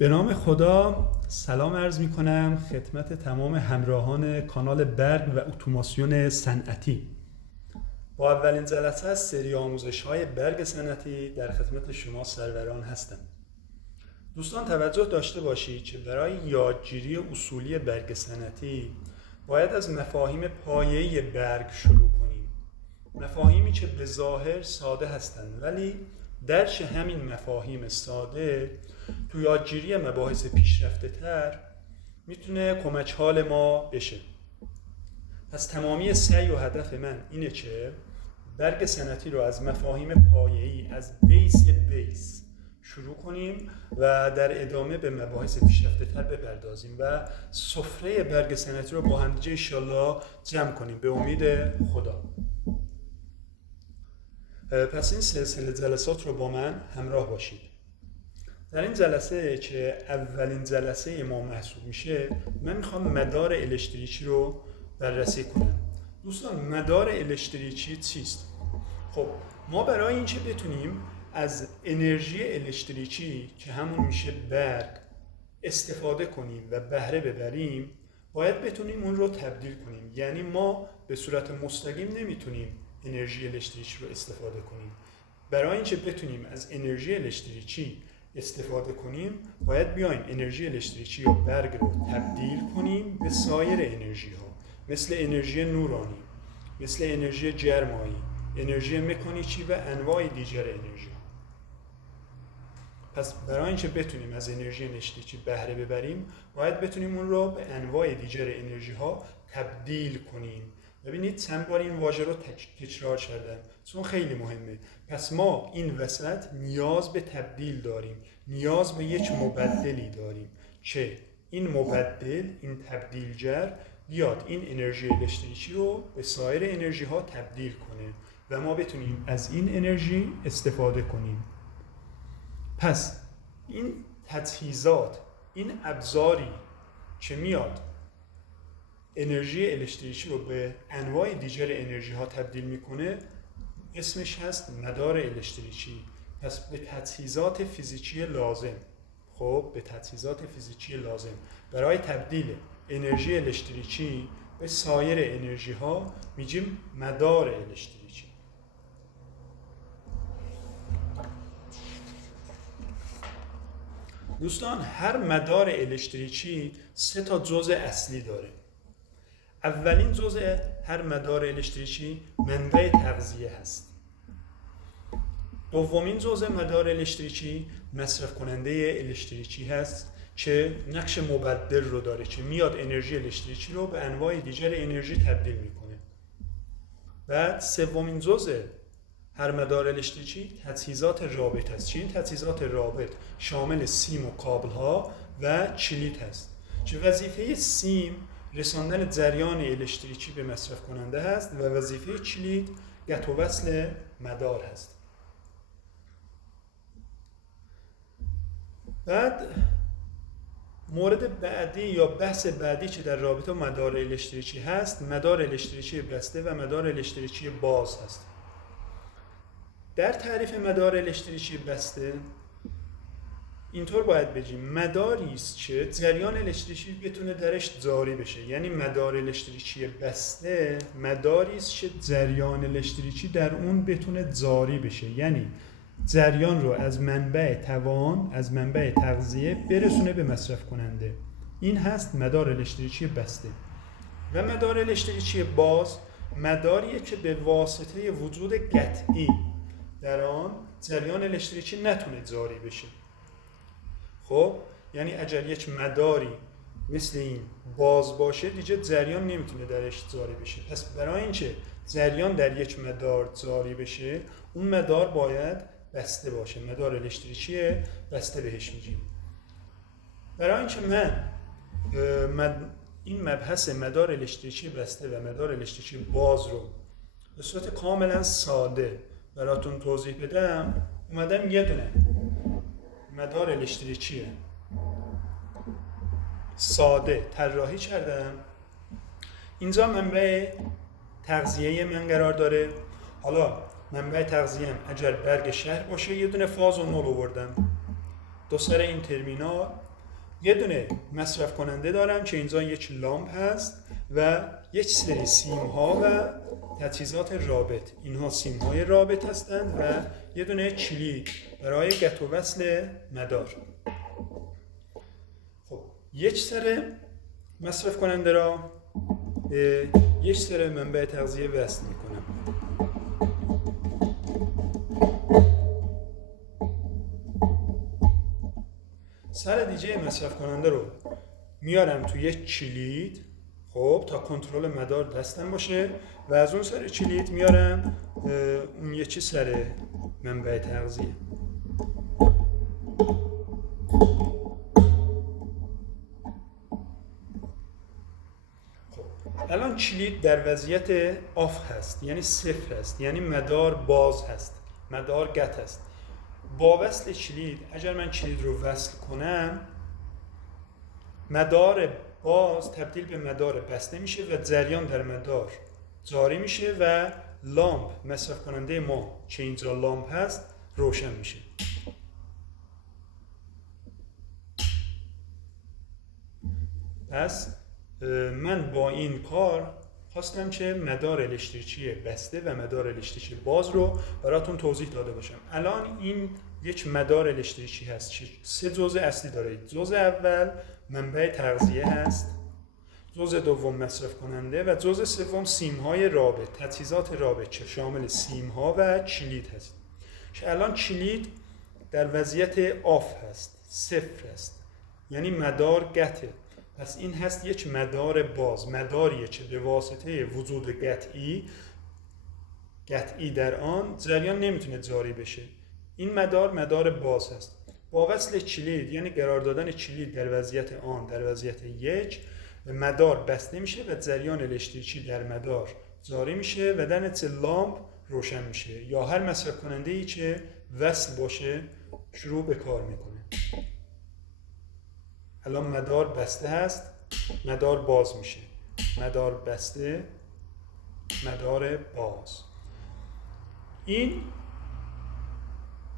به نام خدا سلام عرض می کنم خدمت تمام همراهان کانال برگ و اتوماسیون صنعتی. با اولین جلسه از سری آموزش های برگ صنعتی در خدمت شما سروران هستم. دوستان توجه داشته باشید که برای یادگیری اصولی برگ صنعتی باید از مفاهیم پایه‌ای برگ شروع کنیم. مفاهیمی که به ظاهر ساده هستند ولی درک همین مفاهیم ساده تو یادگیری مباحث پیشرفته تر میتونه کمک حال ما بشه. پس تمامی سعی و هدف من اینه که برگ صنعتی رو از مفاهیم پایه‌ای، از بیس شروع کنیم و در ادامه به مباحث پیشرفته تر بپردازیم و سفره برگ صنعتی رو با هم دیگه انشالله جمع کنیم به امید خدا. پس این سلسله جلسات رو با من همراه باشید. در این جلسه که اولین جلسه ما محسوب میشه، من میخوام مدار الکتریکی رو بررسی کنم. دوستان مدار الکتریکی چیست؟ خب ما برای اینکه بتونیم از انرژی الکتریکی که همون میشه برگ استفاده کنیم و بهره ببریم باید بتونیم اون رو تبدیل کنیم. یعنی ما به صورت مستقیم نمیتونیم انرژی الکتریکی رو استفاده کنیم. برای اینکه بتونیم از انرژی الکتریکی استفاده کنیم باید بیایم انرژی الکتریکی یا برگ رو تبدیل کنیم به سایر انرژی ها، مثل انرژی نورانی، مثل انرژی گرمایی، انرژی مکانیکی و انواع دیگر انرژی ها. پس برای اینکه بتونیم از انرژی الکتریکی بهره ببریم باید بتونیم اون رو به انواع دیگر انرژی ها تبدیل کنیم. ببینید چند بار این واژه رو تکرار کردم چون خیلی مهمه. پس ما این وسط نیاز به تبدیل داریم، نیاز به یک مبدلی داریم که این مبدل، این تبدیلگر بیاد این انرژی الکتریکی رو به سایر انرژی ها تبدیل کنه و ما بتونیم از این انرژی استفاده کنیم. پس این تجهیزات، این ابزاری که میاد انرژی الکتریکی رو به انواع دیگر انرژی ها تبدیل میکنه اسمش هست مدار الکتریکی. پس به تجهیزات فیزیکی لازم، به تجهیزات فیزیکی لازم برای تبدیل انرژی الکتریکی به سایر انرژی ها میگیم مدار الکتریکی. دوستان هر مدار الکتریکی 3 تا جزء اصلی داره. اولین جزء هر مدار الکتریکی منبع تغذیه هست. دومین جزء مدار الکتریکی مصرف کننده الکتریکی هست که نقش مبدل رو داره که میاد انرژی الکتریکی رو به انواع دیگر انرژی تبدیل میکنه. بعد سومین جزء هر مدار الکتریکی تجهیزات رابط هست. این تجهیزات رابط شامل سیم و کابل ها و کلید هست که وظیفه سیم رساندن جریان الکتریکی به مصرف کننده هست و وظیفه کلید قطع و وصل مدار هست. بعد مورد بعدی یا بحث بعدی که در رابطه مدار الکتریکی هست مدار الکتریکی بسته و مدار الکتریکی باز هست. در تعریف مدار الکتریکی بسته اینطور باید بگیم مداری است که جریان الکتریکی بتونه درش جاری بشه. یعنی مدار الکتریکی بسته مداری است که جریان الکتریکی در اون بتونه جاری بشه، یعنی جریان رو از منبع توان، از منبع تغذیه برسونه به مصرف کننده. این هست مدار الکتریکی بسته. و مدار الکتریکی باز مداریه که به واسطه وجود قطعی در آن جریان الکتریکی نتونه جاری بشه. یعنی اگر یک مداری مثل این باز باشه دیگه جریان نمیتونه درش جاری بشه. پس برای اینکه جریان در یک مدار جاری بشه اون مدار باید بسته باشه. مدار الکتریکی بسته بهش میگیم. برای اینکه من این مبحث مدار الکتریکی بسته و مدار الکتریکی باز رو به صورت کاملا ساده براتون توضیح بدم اومدم یه دونه مدار الکتریکی ساده طراحی کردم. اینجا منبع تغذیه من قرار داره. حالا منبع تغذیه‌ام اگر برگ شهر باشه یه دونه فاز و نل آوردم. دو سر این ترمینال یه دونه مصرف کننده دارم که اینجا یک لامپ هست و یک سری سیم ها و تجهیزات رابط. اینها سیم های رابط هستند و یه دونه کلید برای گت و وصل مدار. خب یک سر مصرف کننده را به یک سر منبع تغذیه وصل میکنم. سر دیجه مصرف کننده رو میارم تو یک کلید، خب تا کنترل مدار دستم باشه، و از اون سر کلید میارم اون یکی سر منبع تغذیه. الان کلید در وضعیت آف هست، یعنی صفر هست، یعنی مدار باز هست، مدار گت هست. با وصل کلید اگر من کلید رو وصل کنم، مدار باز تبدیل به مدار بسته میشه و جریان در مدار جاری میشه و لامپ مصرف کننده ما که اینجا لامپ هست روشن میشه. پس من با این کار خواستم که مدار الکتریکی بسته و مدار الکتریکی باز رو براتون توضیح داده باشم. الان این یک مدار الکتریکی هست که 3 جزء اصلی داره. جزء اول منبع تغذیه هست، جزء دوم مصرف کننده و جزء سوم سیم های رابط، تجهیزات رابط که شامل سیم ها و کلید هست. که الان کلید در وضعیت آف هست، صفر هست، یعنی مدار گته. پس این هست یک مدار باز، مداریه که به واسطه وجود قطعی در آن جریان نمیتونه جاری بشه. این مدار باز هست. با وصل کلید، یعنی قرار دادن کلید در وضعیت آن، در وضعیت یک، مدار بسته میشه و جریان الکتریکی در مدار جاری میشه و در نتیجه لامپ روشن میشه، یا هر مصرف کننده ای که وصل باشه شروع به کار میکنه. الان مدار بسته هست، مدار باز میشه، مدار بسته، مدار باز. این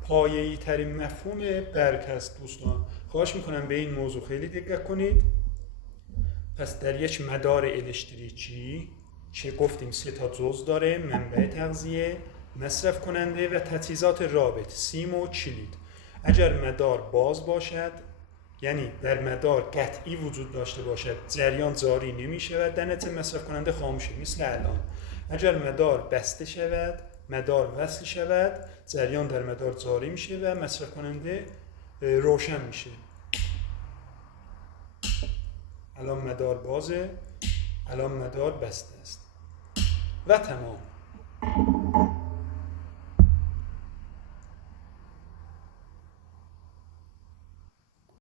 پایه‌ای ترین مفهوم برق هست دوستان. خواهش میکنم به این موضوع خیلی دقت کنید. پس در یک مدار الکتریکی که گفتیم 3 تا جزء داره، منبع تغذیه، مصرف کننده و تجهیزات رابط، سیم و کلید. اگر مدار باز باشد، یعنی در مدار قطعی وجود داشته باشد، جریان جاری نمیشه و در نتیجه مصرف کننده خاموشه. مثل الان اگر مدار بسته شود، مدار وصل شود، جریان در مدار جاری میشه و مصرف کننده روشن میشه. الان مدار بازه، الان مدار بسته است و تمام.